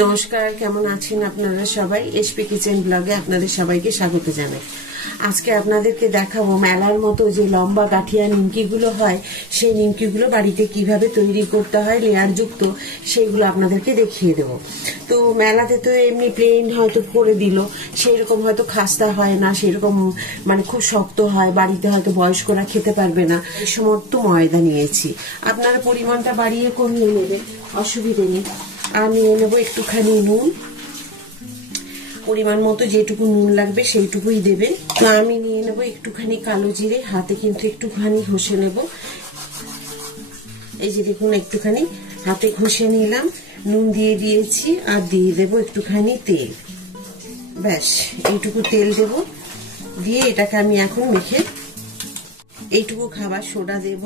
নমস্কার, কেমন আছেন আপনারা সবাই? এসপি কিচেন ব্লগে আপনাদের সবাইকে স্বাগত জানাই। আজকে আপনাদেরকে দেখাবো মেলার মতো যে লম্বা গাঠিয়া নিমকিগুলো হয়, সেই নিমকিগুলো বাড়িতে কিভাবে তৈরি করতে হয় লেয়ার যুক্ত, সেগুলো আপনাদেরকে দেখিয়ে দেব। তো মেলাতে তো এমনি প্লেন হয়তো করে দিল, সেই রকম হয়তো খাস্তা হয় না, সেরকম মানে খুব শক্ত হয়, বাড়িতে হয়তো বয়স্করা খেতে পারবে না। এই সমস্ত ময়দা নিয়েছি, আপনারা পরিমাণটা বাড়িয়ে কমিয়ে নেবেন, অসুবিধে নেই। আর নিয়ে নেবো একটুখানি নুন, পরিমাণ মতো যেটুকু নুন লাগবে সেইটুকুই দেবেন। তো আমি নিয়ে নেবো একটুখানি কালো জিরে, হাতে কিন্তু একটুখানি ঘষে নেব। এই যে দেখুন, একটুখানি হাতে ঘষে নিলাম, নুন দিয়ে দিয়েছি, আর দিয়ে দেব একটুখানি তেল। ব্যাস এইটুকু তেল দেব, দিয়ে এটাকে আমি এখন মেখে, এইটুকু খাবার সোডা দেব।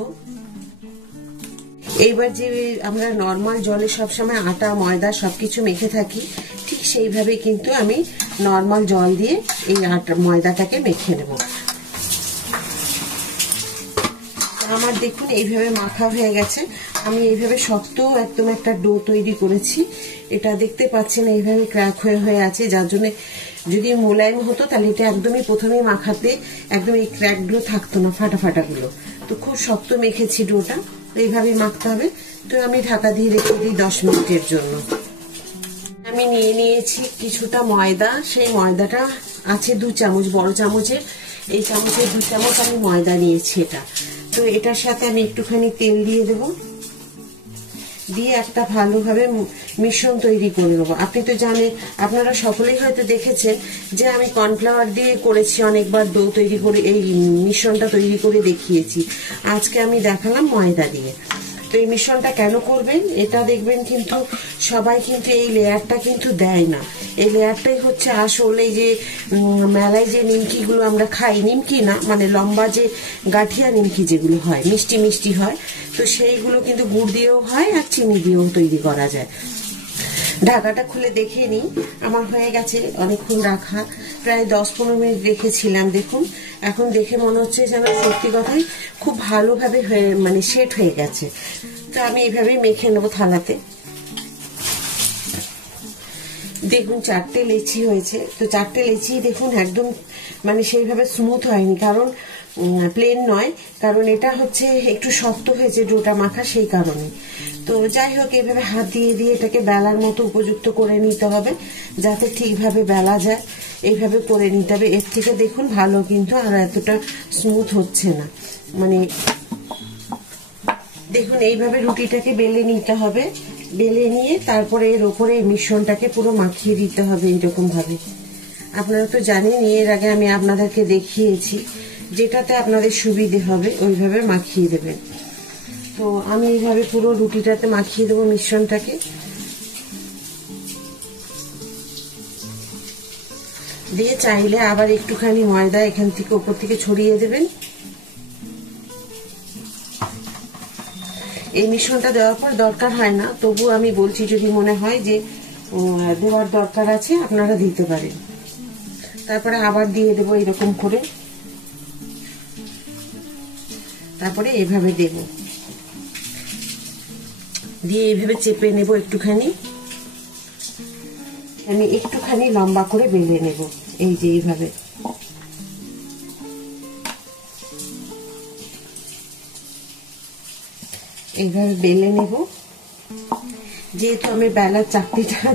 এইবার যে আমরা নর্মাল জলে সবসময় আটা ময়দা সবকিছু মেখে থাকি, ঠিক সেইভাবে কিন্তু আমি নর্মাল জল দিয়ে এই আটা ময়দাটাকে মেখে নেব। আমার দেখুন এইভাবে মাখা হয়ে গেছে। আমি এইভাবে শক্ত একদম একটা ডো তৈরি করেছি। এটা দেখতে পাচ্ছেন এইভাবে ক্র্যাক হয়ে হয়ে আছে, যার জন্য যদি মোলায়েম হতো তাহলে এটা একদমই প্রথমে মাখাতে একদম এই ক্র্যাকগুলো থাকতো না, ফাটা ফাটাগুলো। তো খুব শক্ত মেখেছি ডোটা, এইভাবেই মাখতে হবে। তো আমি ঢাকা দিয়ে রেখে দিই 10 মিনিটের জন্য। আমি নিয়ে নিয়েছি কিছুটা ময়দা, সেই ময়দাটা আছে 2 চামচ, বড় চামচের, এই চামচের 2 চামচ আমি ময়দা নিয়েছি এটা। তো এটার সাথে আমি একটুখানি তেল দিয়ে দেব, দিয়ে একটা ভালোভাবে মিশ্রণ তৈরি করে নেবো। আপনি তো জানেন, আপনারা সকলেই হয়তো দেখেছেন যে আমি কর্নফ্লাওয়ার দিয়ে করেছি অনেকবার, ডো তৈরি করে এই মিশ্রণটা তৈরি করে দেখিয়েছি। আজকে আমি দেখালাম ময়দা দিয়ে। তো এই মিশ্রণটা কেন করবেন, এটা দেখবেন কিন্তু সবাই কিন্তু এই লেয়ারটা কিন্তু দেয় না। এই লেয়ারটাই হচ্ছে আসল। এই যে মেলায় যে নিমকিগুলো আমরা খাই, নিমকি না মানে লম্বা যে গাঠিয়া নিমকি যেগুলো হয়, মিষ্টি মিষ্টি হয়, তো সেইগুলো কিন্তু গুড় দিয়েও হয় আর চিনি দিয়েও তৈরি করা যায়। ঢাকাটা খুলে দেখে নিই, আমার হয়ে গেছে অনেকক্ষণ রাখা, প্রায় 10-15 মিনিট রেখেছিলাম। দেখুন এখন দেখে মনে হচ্ছে যেন সত্যি কথাই খুব ভালোভাবে হয়ে মানে সেট হয়ে গেছে। তো আমি এইভাবেই মেখে নেবো থালাতে। দেখুন 4টে লেচি হয়েছে। তো 4টে লেচি দেখুন একদম মানে সেইভাবে স্মুথ হয়নি, কারণ প্লেন নয়, কারণ এটা হচ্ছে একটু শক্ত হয়েছে ডোটা মাখা, সেই কারণে। তো যাই হোক, এইভাবে হাত দিয়ে দিয়ে এটাকে বেলার মতো উপযুক্ত করে নিতে হবে, যাতে ঠিকভাবে বেলা যায়। এইভাবে করে নিতে হবে। এর থেকে দেখুন ভালো কিন্তু আর এতটা স্মুথ হচ্ছে না। মানে দেখুন এইভাবে রুটিটাকে বেলে নিতে হবে, বেলে নিয়ে তারপরে এর ওপরে মিশ্রণটাকে পুরো মাখিয়ে দিতে হবে এইরকম ভাবে। আপনারা তো জানেন, এর আগে আমি আপনাদেরকে দেখিয়েছি, যেটাতে আপনাদের সুবিধে হবে ওইভাবে মাখিয়ে দেবেন। তো আমি এইভাবে পুরো রুটিটাতে মাখিয়ে দেবো মিশ্রণটাকে। দিয়ে চাইলে আবার একটুখানি ময়দা এখান থেকে উপর থেকে ছড়িয়ে দেবেন। এই মিশ্রণটা দেওয়ার পর দরকার হয় না, তবু আমি বলছি যদি মনে হয় যে দেওয়ার দরকার আছে আপনারা দিতে পারেন। তারপরে আবার দিয়ে দেবো এরকম করে, তারপরে এভাবে দেব, দিয়ে এইভাবে চেপে নেব একটুখানি। আমি একটুখানি লম্বা করে বেলে নেব, এই যে এইভাবে। এইভাবে বেলে নেব। যেহেতু আমি বেলার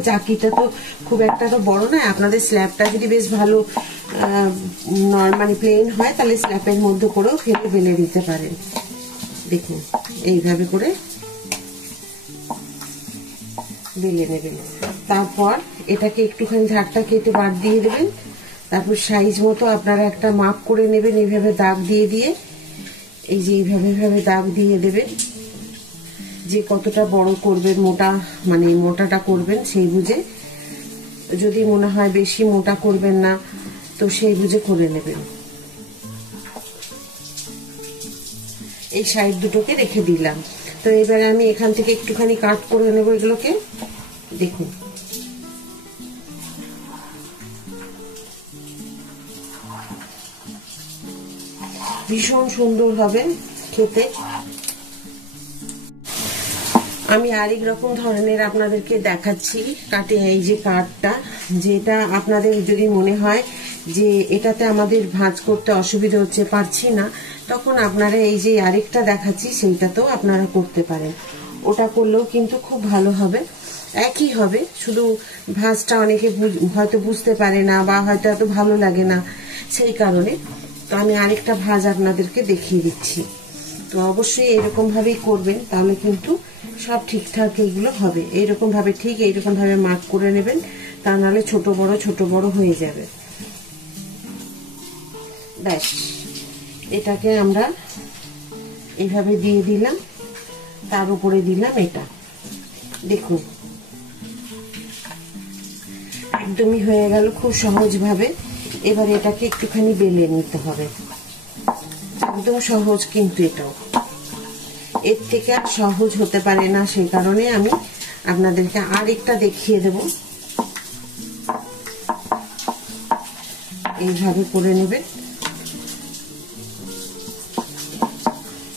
চাকিটা তো খুব একটা তো বড় নয়, আপনাদের স্ল্যাবটা যদি বেশ ভালো মানে প্লেন হয় তাহলে স্ল্যাবের মধ্যে করেও ফেলে বেলে দিতে পারেন। দেখুন এইভাবে করে বেলে নেবেন। তারপর এটাকে একটুখানি ধারটা কেটে বাদ দিয়ে দেবেন। তারপর সাইজ মতো আপনারা একটা মাপ করে নেবেন, এইভাবে দাগ দিয়ে দিয়ে, এই যে এইভাবে দাগ দিয়ে দেবেন। যে কতটা বড় করবেন, মোটা মানে মোটাটা করবেন সেই বুঝে, যদি মনে হয় বেশি মোটা করবেন না তো সেই বুঝে করে নেবেন। এই সাইড দুটোকে রেখে দিলাম। তো এবারে আমি এখান থেকে একটুখানি কাট করে নেব এগুলোকে। দেখুন ভীষণ সুন্দর হবে খেতে। আমি আরেক রকম ধরনের আপনাদেরকে দেখাচ্ছি কাটে, এই যে কাঠটা, যেটা আপনাদের যদি মনে হয় যে এটাতে আমাদের ভাঁজ করতে অসুবিধা হচ্ছে, পারছি না, তখন আপনারা এই যে আরেকটা দেখাচ্ছি সেইটাতেও আপনারা করতে পারেন। ওটা করলেও কিন্তু খুব ভালো হবে, একই হবে, শুধু ভাঁজটা অনেকে হয়তো বুঝতে পারে না বা হয়তো এত ভালো লাগে না, সেই কারণে তো আমি আরেকটা ভাঁজ আপনাদেরকে দেখিয়ে দিচ্ছি। তো অবশ্যই এরকম ভাবেই করবেন, তাহলে কিন্তু সব ঠিকঠাক এগুলো হবে। এইরকম ভাবে, ঠিক এইরকম ভাবে মার্ক করে নেবেন, তা নাহলে ছোট বড় হয়ে যাবে। ব্যাস, এটাকে আমরা এইভাবে দিয়ে দিলাম, তার উপরে দিলাম এটা, দেখুন একদমই হয়ে গেল খুব সহজ ভাবে। এবার এটাকে একটুখানি বেলে নিতে হবে, একদম সহজ, কিন্তু এটাও এর থেকে আর সহজ হতে পারে না, সেই কারণে আমি আপনাদেরকে আরেকটা দেখিয়ে দেব। এইভাবে করে নেবেন,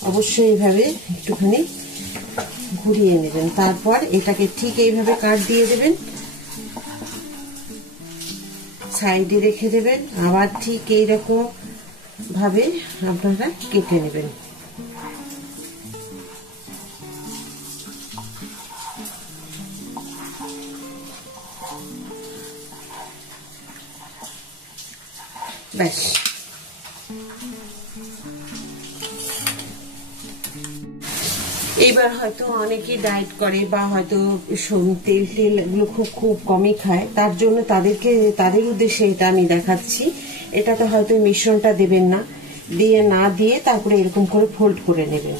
অবশ্যই এইভাবে একটুখানি ঘুরিয়ে নেবেন, তারপর এটাকে ঠিক এইভাবে কাট দিয়ে দেবেন, সাইডে রেখে দেবেন, আবার ঠিক এইরকম ভাবে আপনারা কেটে নেবেন। ব্যাস, এইবার হয়তো অনেকেই ডায়েট করে বা হয়তো তেল এগুলো খুব কমই খায়, তার জন্য তাদের উদ্দেশ্যে এটা আমি দেখাচ্ছি। এটাতে হয়তো মিশ্রণটা দেবেন না, দিয়ে তারপরে এরকম করে ফোল্ড করে নেবেন।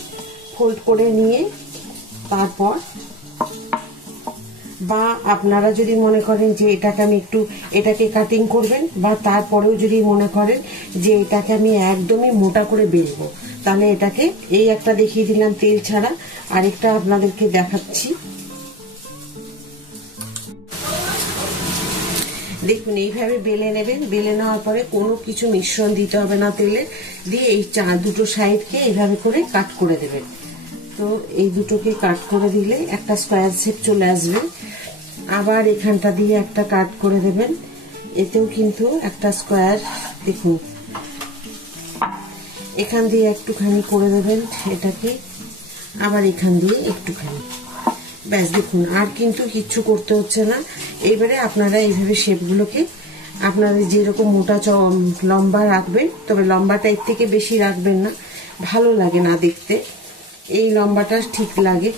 ফোল্ড করে নিয়ে তারপর, বা আপনারা যদি মনে করেন যে এটাকে কাটিং করবেন, বা তারপরেও যদি মনে করেন যে এটাকে আমি একদমই মোটা করে বেলবো, তাহলে এটাকে এই একটা দেখিয়ে দিলাম তেল ছাড়া, আরেকটা আপনাদেরকে দেখাচ্ছি। দেখুন এইভাবে বেলে নেবেন, বেলে নেওয়ার পরে কোনো কিছু মিশ্রণ দিতে হবে না তেলে, দিয়ে এই দুটো সাইডকে এইভাবে করে কাট করে দেবেন। তো এই দুটোকে কাট করে দিলে একটা স্কোয়ার শেপ চলে আসবে। আবার এখানটা দিয়ে একটা কাট করে দেবেন, এতেও কিন্তু একটা স্কোয়ার, দেখুন এখান দিয়ে একটুখানি করে দেবেন এটাকে, আবার এখান দিয়ে একটুখানি, ব্যাস দেখুন আর কিন্তু কিচ্ছু করতে হচ্ছে না। এবারে আপনারা এইভাবে শেপগুলোকে আপনাদের যেরকম মোটা লম্বা রাখবেন, তবে লম্বাটা এর থেকে বেশি রাখবেন না, ভালো লাগে না দেখতে, এই লম্বাটা ঠিক লাগে,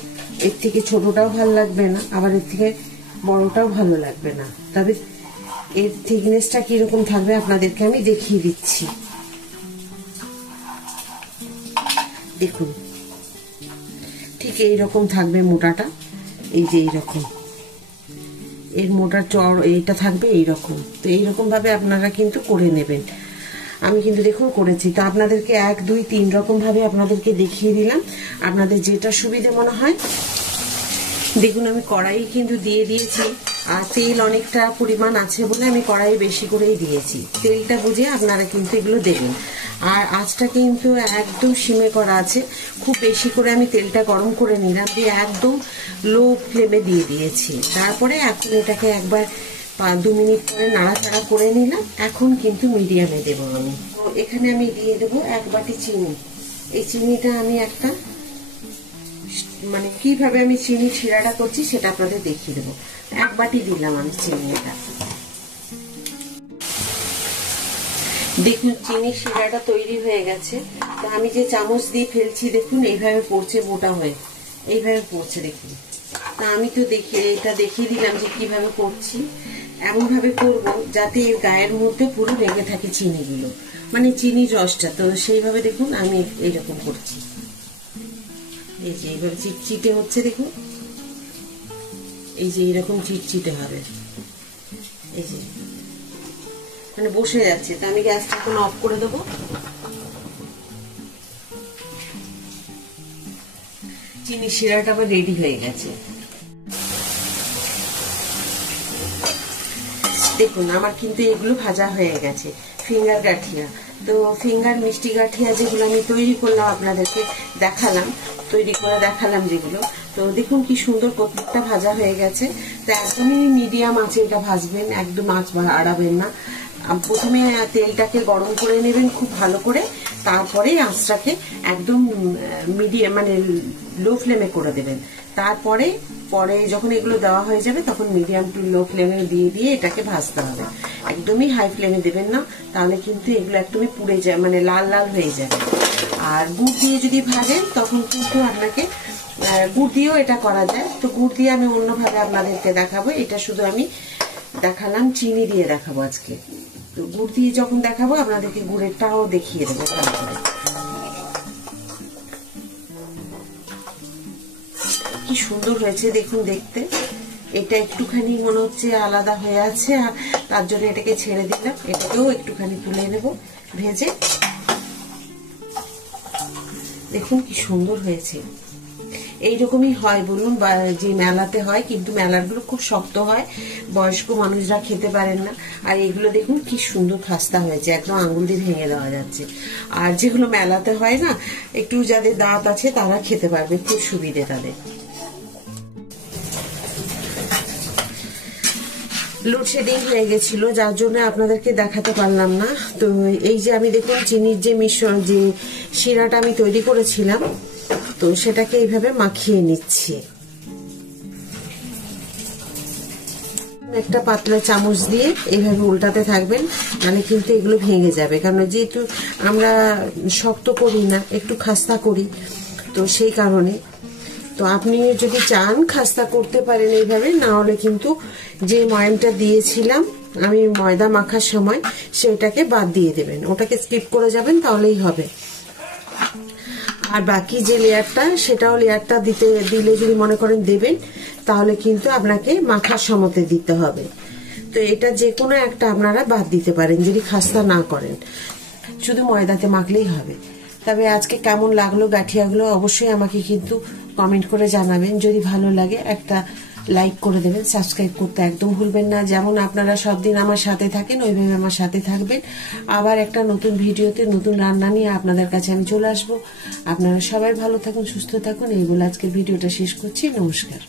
এর থেকে ছোটটাও ভালো লাগবে না, আবার এর থেকে বড়টাও ভালো লাগবে না। তবে এর থিকনেসটা কিরকম থাকবে আপনাদেরকে আমি দেখিয়ে দিচ্ছি। দেখুন ঠিক এইরকম থাকবে মোটাটা, এই যে এইরকম এর মোটা এইটা থাকবে এইরকম। তো এইরকম ভাবে আপনারা কিন্তু করে নেবেন। আমি কিন্তু দেখুন করেছি, তো আপনাদেরকে 1 2 3 রকম ভাবে আপনাদেরকে দেখিয়ে দিলাম, আপনাদের যেটা সুবিধে মনে হয়। দেখুন আমি কড়াই কিন্তু দিয়ে দিয়েছি, আর তেল অনেকটা পরিমাণ আছে বলে আমি কড়াই বেশি করেই দিয়েছি। তেলটা বুঝে আপনারা কিন্তু এগুলো দেবেন। আর আঁচটা কিন্তু একদম সিমে করা আছে, খুব বেশি করে আমি তেলটা গরম করে নিলাম, দিয়ে একদম লো ফ্লেমে দিয়ে দিয়েছি। তারপরে এখন এটাকে একবার 2 মিনিট করে নাড়াচাড়া করে নিলাম। এখন কিন্তু মিডিয়ামে দেবো আমি। তো এখানে আমি দিয়ে দেবো 1 বাটি চিনি। এই চিনিটা আমি একটা, মানে কিভাবে আমি চিনি শিরাটা করছি সেটা আপনাদের দেখিয়ে দেবো। 1 বাটি দিলাম আমি চিনিটা। দেখুন চিনি শিরাটা তৈরি হয়ে গেছে। তো আমি যে চামচ দিয়ে ফেলছি দেখুন এইভাবে পড়ছে, মোটা হয়ে এইভাবে পড়ছে দেখুন। তা আমি তো এটা দেখিয়ে দিলাম যে কিভাবে করছি। এমন ভাবে করব যাতে এর গায়ের মধ্যে পুরো লেগে থাকে চিনিগুলো, মানে চিনির রসটা। তো সেইভাবে দেখুন আমি এইরকম করছি, এই যে এইভাবে চিটচিটে হচ্ছে দেখুন, এই যে এইরকম চিটচিটে হবে, এই যে মানে বসে যাচ্ছে। তো আমি গ্যাসটা এখন অফ করে দেবো। চিনি শিরাটা আবার রেডি হয়ে গেছে। দেখুন আমার কিন্তু এগুলো ভাজা হয়ে গেছে, ফিঙ্গার গাঠিয়া। তো ফিঙ্গার মিষ্টি গাঠিয়া যেগুলো আমি তৈরি করলাম, আপনাদেরকে দেখালাম, তৈরি করে দেখালাম যেগুলো, তো দেখুন কি সুন্দর প্রত্যেকটা ভাজা হয়ে গেছে। তো একদমই মিডিয়াম আঁচে এটা ভাজবেন, একদম আঁচ বাড়াবেন না। প্রথমে তেলটাকে গরম করে নেবেন খুব ভালো করে, তারপরে আঁচটাকে একদম মিডিয়াম মানে লো ফ্লেমে করে দেবেন। তারপরে যখন এগুলো দেওয়া হয়ে যাবে তখন মিডিয়াম টু লো ফ্লেমে দিয়ে এটাকে ভাজতে হবে। একদমই হাই ফ্লেমে দেবেন না, তাহলে কিন্তু এগুলো একদমই পুড়ে যায়, মানে লাল লাল হয়ে যাবে। আর গুড় দিয়ে যদি ভাজেন তখন কিন্তু আপনাকে গুড় দিয়েও এটা করা যায়। তো গুড় দিয়ে আমি অন্যভাবে আপনাদেরকে দেখাবো, এটা শুধু আমি দেখালাম, চিনি দিয়ে দেখাবো আজকে। তো গুড় দিয়ে যখন দেখাবো আপনাদেরকে গুড়েরটাও দেখিয়ে দেবো তারপরে। কি সুন্দর হয়েছে দেখুন দেখতে। এটা একটুখানি মনে হচ্ছে আলাদা হয়ে আছে, আর তার জন্য এটাকে ছেড়ে দিলাম। এটাকেও একটুখানি তুলে নেব ভেজে। দেখুন কি সুন্দর হয়েছে। এইরকমই হয় বলুন, যে মেলাতে হয়, কিন্তু মেলাগুলো খুব শক্ত হয়, বয়স্ক মানুষরা খেতে পারেন না। আর এগুলো দেখুন কি সুন্দর খাস্তা হয়েছে, একদম আঙুল দিয়ে ভেঙে দেওয়া যাচ্ছে। আর যেগুলো মেলাতে হয় না, একটু যাদের দাঁত আছে তারা খেতে পারবে, খুব সুবিধে তাদের। লোডশেডিং হয়ে গেছিল, যার জন্য আপনাদেরকে দেখাতে পারলাম না। তো এই যে আমি দেখুন চিনির যে মিশ্রণ, যে শিরাটা আমি তৈরি করেছিলাম, তো সেটাকে এইভাবে মাখিয়ে নিচ্ছি। একটা পাতলা চামচ দিয়ে এইভাবে উল্টাতে থাকবেন, নাহলে কিন্তু এগুলো ভেঙে যাবে। কারণ যেহেতু আমরা শক্ত করি না, একটু খাস্তা করি, তো সেই কারণে। তো আপনি যদি চান খাস্তা করতে পারেন এইভাবে, না হলে কিন্তু যে ময়ামটা দিয়েছিলাম আমি ময়দা মাখার সময়, সেটাকে বাদ দিয়ে দেবেন, ওটাকে স্কিপ করে যাবেন, তাহলেই হবে। আর বাকি যে লেয়ারটা, সেটাও লেয়ারটা দিলে যদি মনে করেন দেবেন, তাহলে কিন্তু আপনাকে মাখার সময়তে দিতে হবে। তো এটা যে কোনো একটা আপনারা বাদ দিতে পারেন যদি খাস্তা না করেন, শুধু ময়দাতে মাখলেই হবে। তবে আজকে কেমন লাগলো গাঠিয়াগুলো অবশ্যই আমাকে কিন্তু কমেন্ট করে জানাবেন। যদি ভালো লাগে একটা লাইক করে দেবেন, সাবস্ক্রাইব করতে একদম ভুলবেন না। যেমন আপনারা সব দিন আমার সাথে থাকেন, ওইভাবে আমার সাথে থাকবেন। আবার একটা নতুন ভিডিওতে নতুন রান্না নিয়ে আপনাদের কাছে আমি চলে আসবো। আপনারা সবাই ভালো থাকুন, সুস্থ থাকুন, এই বলে আজকের ভিডিওটা শেষ করছি। নমস্কার।